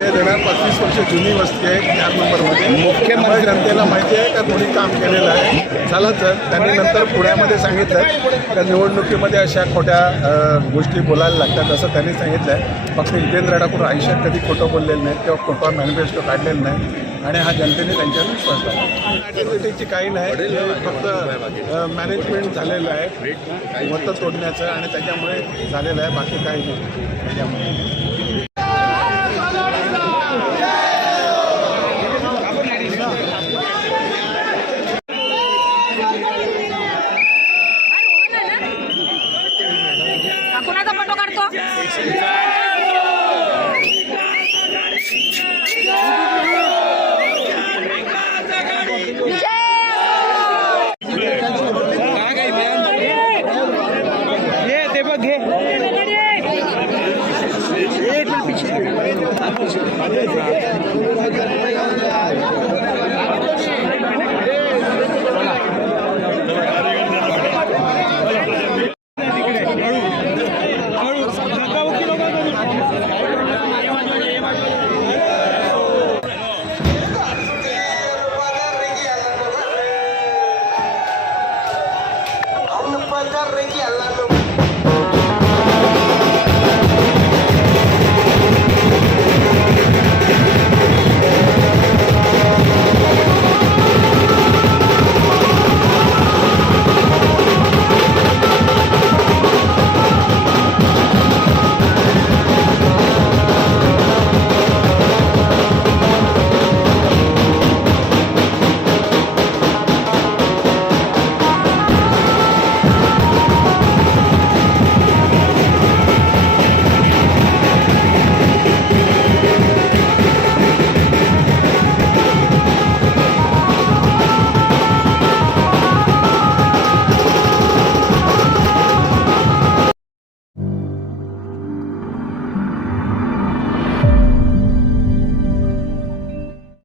देणार 35 वर्ष जुनी वस्ती आहे 4 नंबरमध्ये. मुख्यमंत्री जनतेला माहिती आहे का कोणी काम केलेलं आहे. झालं तर त्यांनी नंतर पुण्यामध्ये सांगितलं का निवडणुकीमध्ये अशा खोट्या गोष्टी बोलायला लागतात असं त्यांनी सांगितलं आहे. फक्त जितेंद्र ठाकूर आयुष्यात कधी खोटं बोललेलं नाही किंवा खोटा मॅनिफेस्टो काढलेलं नाही आणि हा जनतेने त्यांच्यावर विश्वास टाकला. ॲक्टिव्हिटीची काही नाही, फक्त मॅनेजमेंट झालेलं आहे मतं तोडण्याचं आणि त्याच्यामुळे झालेलं आहे, बाकी काही नाही त्याच्यामुळे. कुणाचा फोटो काढतो? ते बघ घे एक मिनिट